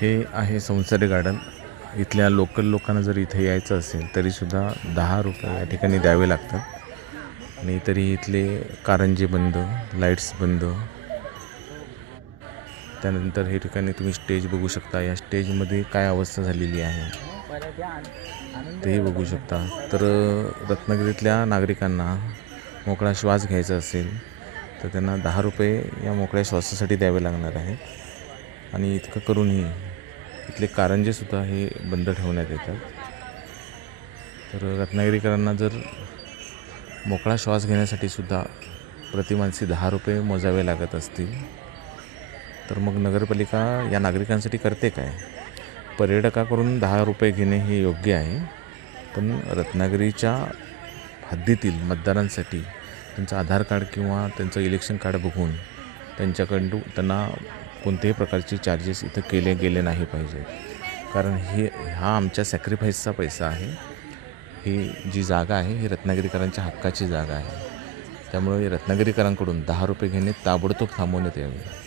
हे आहे संसारी गार्डन. इथल्या लोकल लोकांना जर इथे यायचं असेल तरीसुद्धा 10 रुपये या ठिकाणी द्यावे लागतात. आणि तरी इथले कारंजे बंद, लाईट्स बंद. त्यानंतर हे ठिकाणी तुम्ही स्टेज बघू शकता. या स्टेजमध्ये काय अवस्था झालेली आहे तेही बघू शकता. तर रत्नागिरीतल्या नागरिकांना मोकळा श्वास घ्यायचा असेल तर त्यांना 10 रुपये या मोकळ्या श्वासासाठी द्यावे लागणार आहेत. आणि इतकं करूनही इथले कारंजेसुद्धा हे बंद ठेवण्यात येतात. तर रत्नागिरीकरांना जर मोकळा श्वास घेण्यासाठी सुद्धा प्रतिमानसी 10 रुपये मोजावे लागत असतील तर मग नगरपालिका या नागरिकांसाठी करते काय? पर्यटकाकडून 10 रुपये घेणे हे योग्य आहे, पण रत्नागिरीच्या हद्दीतील मतदारांसाठी त्यांचं आधार कार्ड किंवा त्यांचं इलेक्शन कार्ड बघून त्यांच्याकडून त्यांना कोणत्याही प्रकारचे चार्जेस इथं केले गेले नाही पाहिजेत. कारण हा आमच्या सॅक्रिफाईसचा पैसा आहे. ही जी जागा आहे ही रत्नागिरीकरांच्या हक्काची जागा आहे. त्यामुळे रत्नागिरीकरांकडून 10 रुपये घेणे ताबडतोब थांबवण्यात यावे.